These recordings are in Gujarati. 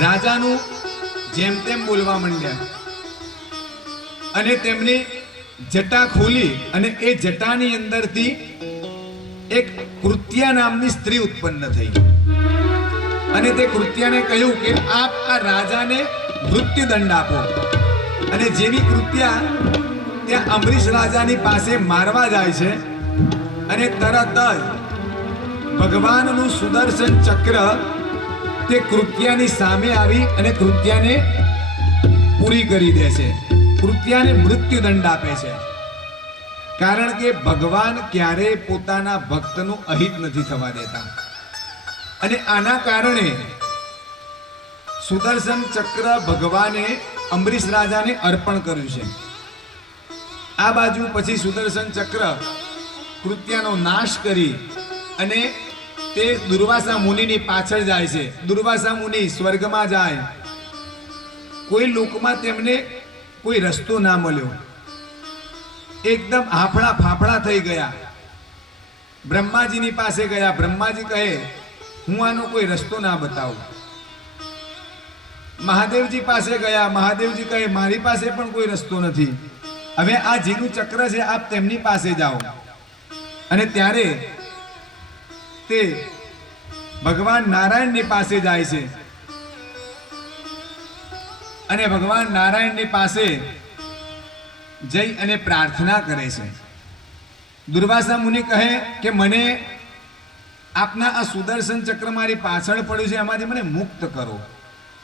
રાજાનું જેમ તેમ બોલવા માંડ્યા અને તેમની જટા ખોલી અને એ જટાની અંદરથી એક કૃત્યા નામની સ્ત્રી ઉત્પન્ન થઈ અને તે કૃત્યાને કહ્યું કે આપ આ રાજાને મૃત્યુદંડ આપો. અને જેવી કૃત્યા ત્યાં અંબરીશ રાજાની પાસે મારવા જાય છે અને તરત જ ભગવાનનું સુદર્શન ચક્ર તે કૃત્યાની સામે આવી અને કૃત્યાને પૂરી કરી દે છે, કૃત્યાને મૃત્યુદંડ આપે છે. કારણ કે ભગવાન ક્યારેય પોતાના ભક્તનું અહિત નથી થવા દેતા અને આના કારણે સુદર્શન ચક્ર ભગવાને અંબરીશ રાજાને અર્પણ કર્યું છે. આ બાજુ પછી સુદર્શન ચક્ર કૃત્યાનો નાશ કરી અને તે દુર્વાસા મુનિની પાછળ જાય છે. દુર્વાસા મુનિ સ્વર્ગમાં જાય, કોઈ લોકમાં તેમને કોઈ રસ્તો ના મળ્યો, એકદમ હાફળા ફાફડા થઈ ગયા. બ્રહ્માજીની પાસે ગયા. બ્રહ્માજી કહે હું આનો કોઈ રસ્તો ના બતાવું. મહાદેવજી પાસે ગયા. મહાદેવજી કહે મારી પાસે પણ કોઈ રસ્તો નથી. હવે આ જેનું ચક્ર છે આપ તેમની પાસે જાઓ. અને ત્યારે તે ભગવાન નારાયણની પાસે જાય છે અને ભગવાન નારાયણની પાસે જઈ અને પ્રાર્થના કરે છે. દુર્વાસા મુનિ કહે કે મને આપના આ સુદર્શન ચક્ર મારી પાછળ પડ્યું છે, એમાંથી મને મુક્ત કરો.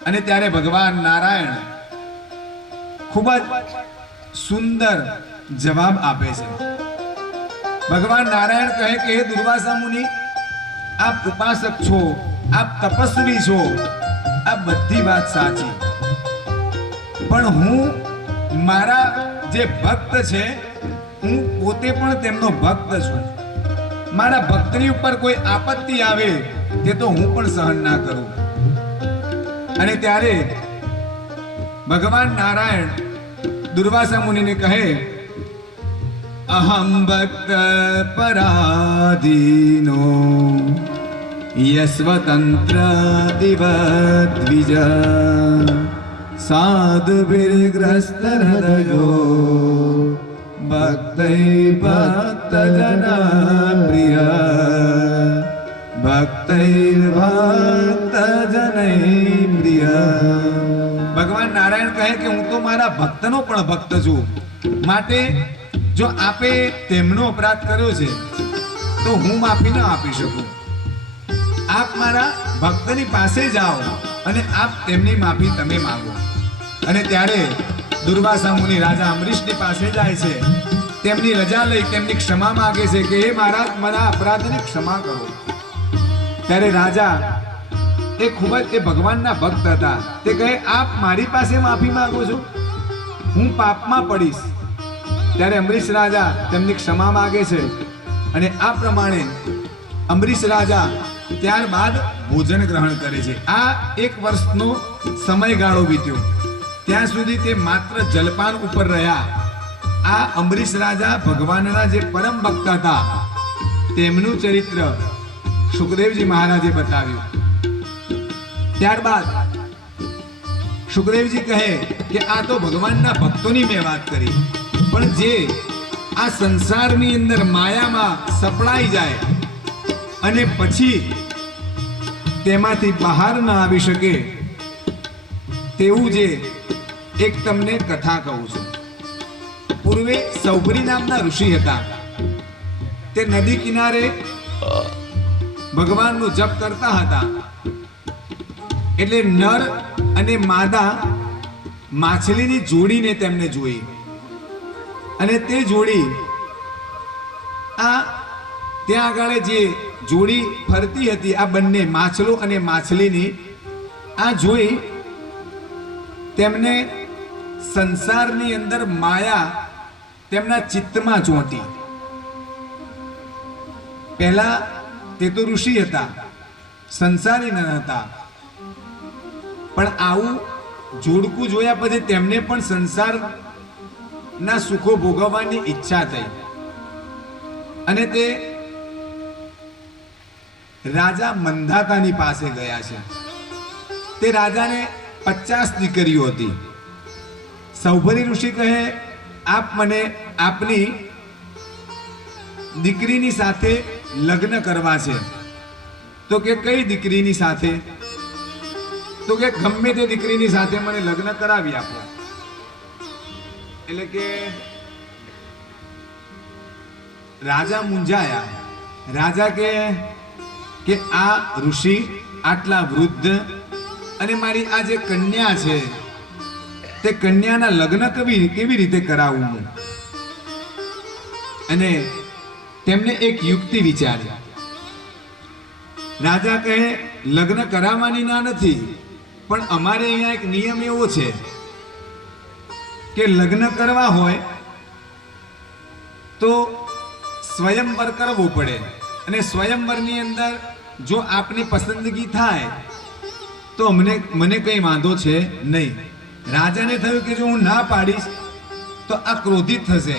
અને ત્યારે ભગવાન નારાયણ ખૂબ જ સુંદર જવાબ આપે છે. ભગવાન નારાયણ કહે કે હે દુર્વાસા મુનિ, આપ ઉપાસક છો, આપ તપસ્વી છો, આ બધી વાત સાચી, પણ હું મારા જે ભક્ત છે હું પોતે પણ તેમનો ભક્ત છું. મારા ભક્તની ઉપર કોઈ આપત્તિ આવે તે તો હું પણ સહન ના કરું. અને ત્યારે ભગવાન નારાયણ દુર્વાસા મુનિને કહે અહમ ભક્ત પરાધીનો યસ્વતંત્ર દિવદ્વિજ સાધુભિર્ગ્રસ્ત હૃદયો ભક્તૈ ભક્તજના પ્રિય ભક્તૈ ભક્તજનૈ પ્રિય. ભગવાન નારાયણ કહે કે હું તો મારા ભક્તનો પણ ભક્ત છું, માટે જો આપે તેમનો અપરાધ કર્યો છે તો હું માફી ન આપી શકું. આપ મારા ભક્તની પાસે જાઓ અને આપ તેમની માફી તમે માંગો. અને ત્યારે દુર્વાસા મુનિ રાજા અંબરીશની પાસે જાય છે, તેમની રજા લઈ તેમની ક્ષમા માંગે છે કે હે મહારાજ મારા અપરાધની ક્ષમા કરો. ત્યારે રાજા એ ખૂબ જ એ ભગવાનના ભક્ત હતા. તે કહે આપ મારી પાસે માફી માંગો છો, હું પાપમાં પડીશ. ત્યારે અંબરીશ રાજા તેમની ક્ષમા માંગે છે અને આ પ્રમાણે અંબરીશ રાજા ત્યારબાદ ભોજન ગ્રહણ કરે છે. આ 1 વર્ષનો સમયગાળો વીત્યો. ત્યાં સુધી તે માત્ર જલપાન ઉપર રહ્યા. આ અંબરીશ રાજા ભગવાનના જે પરમ ભક્ત હતા તેમનું ચરિત્ર સુખદેવજી મહારાજે બતાવ્યું. ત્યારબાદ સુખદેવજી કહે કે આ તો ભગવાનના ભક્તોની મેં વાત કરી, પણ જે આ સંસારની અંદર માયામાં સપડાઈ જાય અને પછી તેમાંથી બહાર ન આવી શકે તેવું જે એક તમને કથા કહું છું. પૂર્વે સૌભરી નામના ઋષિ હતા. તે નદી કિનારે ભગવાનનું જપ કરતા હતા. એટલે નર અને માદા માછલીની જોડીને તેમને જોઈ અને તે જોડી આ ત્યાં આગળ જે જોડી ફરતી હતી, આ બંને માછલો અને માછલીની આ જોઈ તેમને સંસારની અંદર માયા તેમના ચિત્તમાં ચોંટી. પહેલા તે તો ઋષિ હતા, સંસારી ન હતા, પણ આવું જોડકું જોયા પછી તેમને પણ સંસારના સુખો ભોગવવાની ઈચ્છા થઈ અને તે રાજા મંધાતાની પાસે ગયા છે. તે રાજાને 50 દીકરીઓ હતી. સૌભરી ઋષિ કહે, આપ મને આપની દીકરીની સાથે લગ્ન કરવા છે. તો કે કઈ દીકરીની સાથે? તો કે ગમે તે દીકરીની સાથે મને લગ્ન કરાવી આપો. એટલે કે રાજા મૂંઝાયા. રાજા કે આ ઋષિ આટલા વૃદ્ધ અને મારી આ જે કન્યા છે તે કન્યાના લગ્ન કેવી રીતે કરાવું હું? અને તેમને એક યુક્તિ વિચારી. રાજા કહે, લગ્ન કરાવવાની ના નથી, પણ અમારે અહીંયા એક નિયમ એવો છે કે લગ્ન કરવા હોય તો સ્વયંવર કરવો પડે, અને સ્વયંવરની અંદર જો આપની પસંદગી થાય તો મને કંઈ વાંધો છે નહીં. રાજાને થયું કે જો હું ના પાડીશ તો આ ક્રોધિત થશે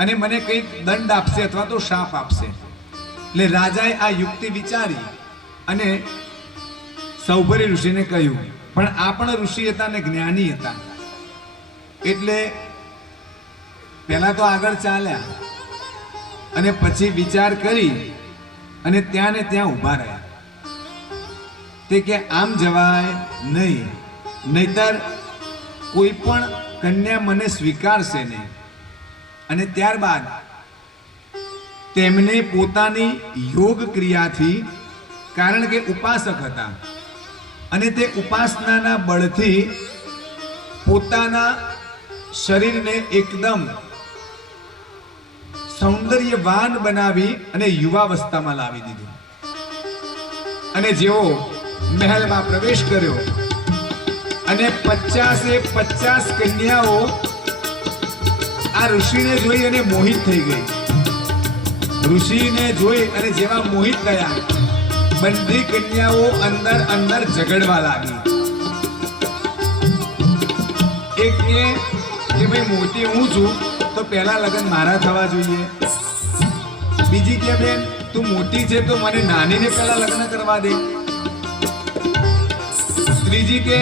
અને મને કંઈક દંડ આપશે અથવા તો શાપ આપશે. એટલે રાજાએ આ યુક્તિ વિચારી અને સૌભરી ઋષિને કહ્યું. પણ આ પણ ઋષિ હતા ને જ્ઞાની હતા, એટલે પહેલા તો આગળ ચાલ્યા અને પછી વિચાર કરી અને ત્યાં ને ત્યાં ઊભા રહ્યા. તે કે આમ જવાય નહીં, નહીતર કોઈ પણ કન્યા મને સ્વીકારશે નહીં. અને ત્યારબાદ તેમને પોતાની યોગ ક્રિયાથી, કારણ કે ઉપાસક હતા અને તે ઉપાસનાના બળથી પોતાના શરીરને એકદમ સૌંદર્યવાન બનાવી અને યુવાવસ્થામાં લાવી દીધું. અને જેવો મહેલમાં પ્રવેશ કર્યો અને 50 કન્યાઓ આ ઋષિને જોઈ અને મોહિત થઈ ગઈ. ઋષિને જોઈ અને જેવા મોહિત થયા, બધી કન્યાઓ અંદર ઝઘડવા લાગી. એક કે ભાઈ મોટી હું છું તો પહેલા લગ્ન મારા થવા જોઈએ. બીજી કે બેન તું મોટી છે તો મને નાનીને પહેલા લગ્ન કરવા દે. ત્રીજી કે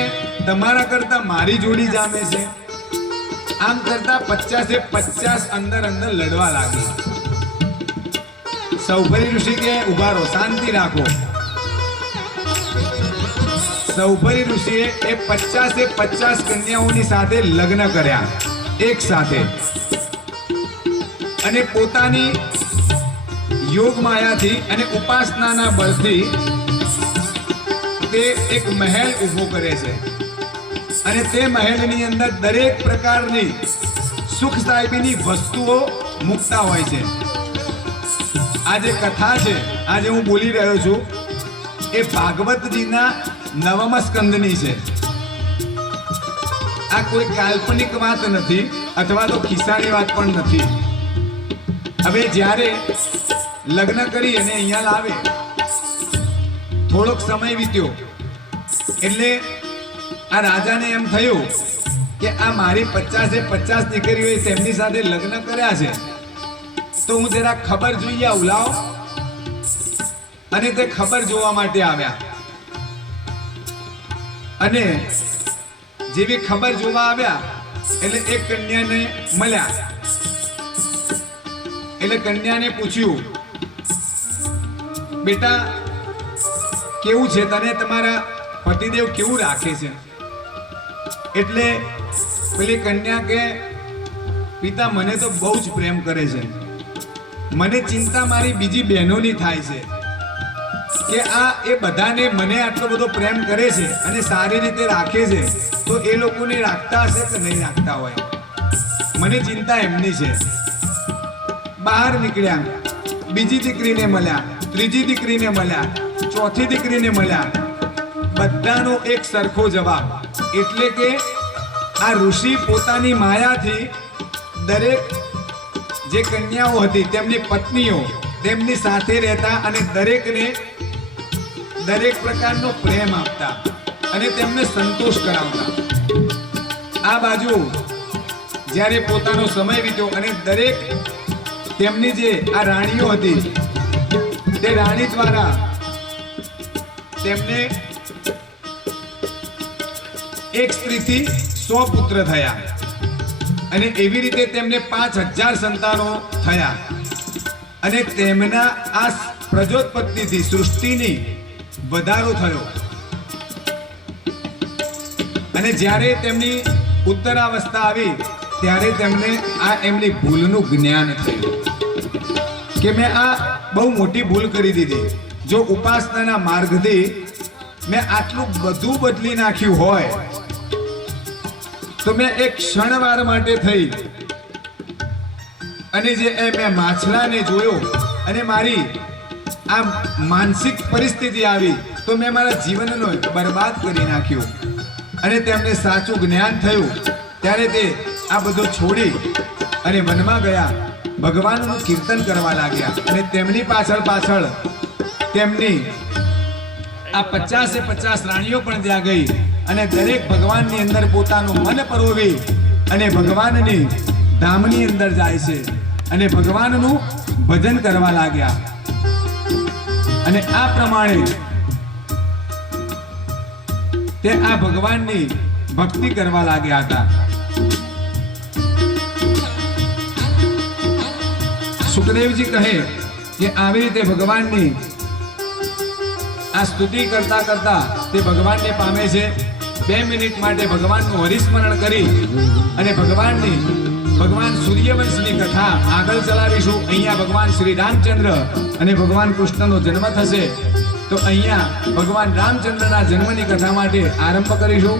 તમારા કરતા મારી જોડી જામે છે. આમ કરતા 50 અંદર લડવા લાગી. સૌભરી ઋષિ કે ઉભા રહો, શાંતિ રાખો. સૌભરી ઋષિએ એ 50 કન્યાઓની સાથે લગ્ન કર્યા એક સાથે, અને પોતાની યોગ માયાથી અને ઉપાસનાના બળથી તે એક મહેલ ઊભો કરે છે. અને તે મહેલની અંદર દરેક પ્રકારની સુખ સાહેબીની વસ્તુઓ મૂકતા હોય છે. આ જે કથા છે, આજે હું બોલી રહ્યો છું, એ ભાગવતજીના 9મા સ્કંદની છે. આ કોઈ કાલ્પનિક વાત નથી અથવા તો ખિસ્સાની વાત પણ નથી. હવે જ્યારે લગ્ન કરી અને અહીંયા લાવે, થોડોક સમય વીત્યો એટલે આ રાજાને એમ થયું કે આ મારી 50 દીકરીઓએ તેમની સાથે લગ્ન કર્યા છે, તો હું જરા ખબર જોઈએ આવું, લાવો. અને તે ખબર જોવા માટે આવ્યા. અને જેવી ખબર જોવા આવ્યા એટલે એક કન્યાને મળ્યા. એટલે કન્યાને પૂછ્યું, બેટા કેવું છે, તને તમારા પતિદેવ કેવું રાખે છે? એટલે પેલી કન્યા કે પિતા મને તો બહુ જ પ્રેમ કરે છે. મને ચિંતા મારી બીજી બહેનોની થાય છે કે આ એ બધાને મને આટલો બધો પ્રેમ કરે છે અને સારી રીતે રાખે છે, તો એ લોકોને રાખતા હશે કે નહીં રાખતા હોય. મને ચિંતા એમની છે. બહાર નીકળ્યા, બીજી દીકરીને મળ્યા, ત્રીજી દીકરીને મળ્યા, ચોથી દીકરીને મળ્યા. બધાનો એક સરખો જવાબ. એટલે કે આ ઋષિ પોતાની માયાથી દરેક જે કન્યાઓ હતી તેમની પત્નીઓ તેમની સાથે રહેતા અને દરેકને દરેક પ્રકારનો પ્રેમ આપતા અને તેમને સંતોષ કરાવતા. આ બાજુ જ્યારે પોતાનો સમય વીત્યો અને દરેક તેમની જે આ રાણીઓ હતી તે રાણી દ્વારા તેમને એક સ્ત્રીથી 100 પુત્ર થયા અને એવી રીતે તેમને 5000 સંતાનો થયા અને તેમના આ પ્રજોત્પત્તિથી સૃષ્ટિની વધારો થયો અને જ્યારે તેમની ઉત્તરાવસ્થા આવી ત્યારે તેમને આ એમની ભૂલનું જ્ઞાન થયું કે મેં આ બહુ મોટી ભૂલ કરી દીધી. જો ઉપાસનાના માર્ગથી મેં આટલું બધું બદલી નાખ્યું હોય તો મેં એક ક્ષણવાર માટે થઈ અને જે મેં માછલાને જોયો અને મારી આ માનસિક પરિસ્થિતિ આવી તો મેં મારા જીવનનો બરબાદ કરી નાખ્યો. અને તેમને સાચું જ્ઞાન થયું ત્યારે તે આ બધું છોડી અને વનમાં ગયા, ભગવાનનું કીર્તન કરવા લાગ્યા અને તેમની પાછળ તેમની આ 50 રાણીઓ પણ ત્યાં ગઈ અને દરેક ભગવાનની અંદર પોતાનું મન પરોવી અને ભગવાનની ધામની અંદર જાય છે અને ભગવાનનું ભજન કરવા લાગ્યા. અને આ પ્રમાણે તે આ ભગવાનની ભક્તિ કરવા લાગ્યા હતા. સુખદેવજી કહે કે આવી રીતે ભગવાનની આ સ્તુતિ કરતા કરતા તે ભગવાનને પામે છે. 2 મિનિટ માટે ભગવાનનું હરિસ્મરણ કરી અને ભગવાન સૂર્યવંશની કથા આગળ ચલાવીશું. અહીંયા ભગવાન શ્રી રામચંદ્ર અને ભગવાન કૃષ્ણનો જન્મ થશે તો અહીંયા ભગવાન રામચંદ્રના જન્મની કથા માટે આરંભ કરીશું.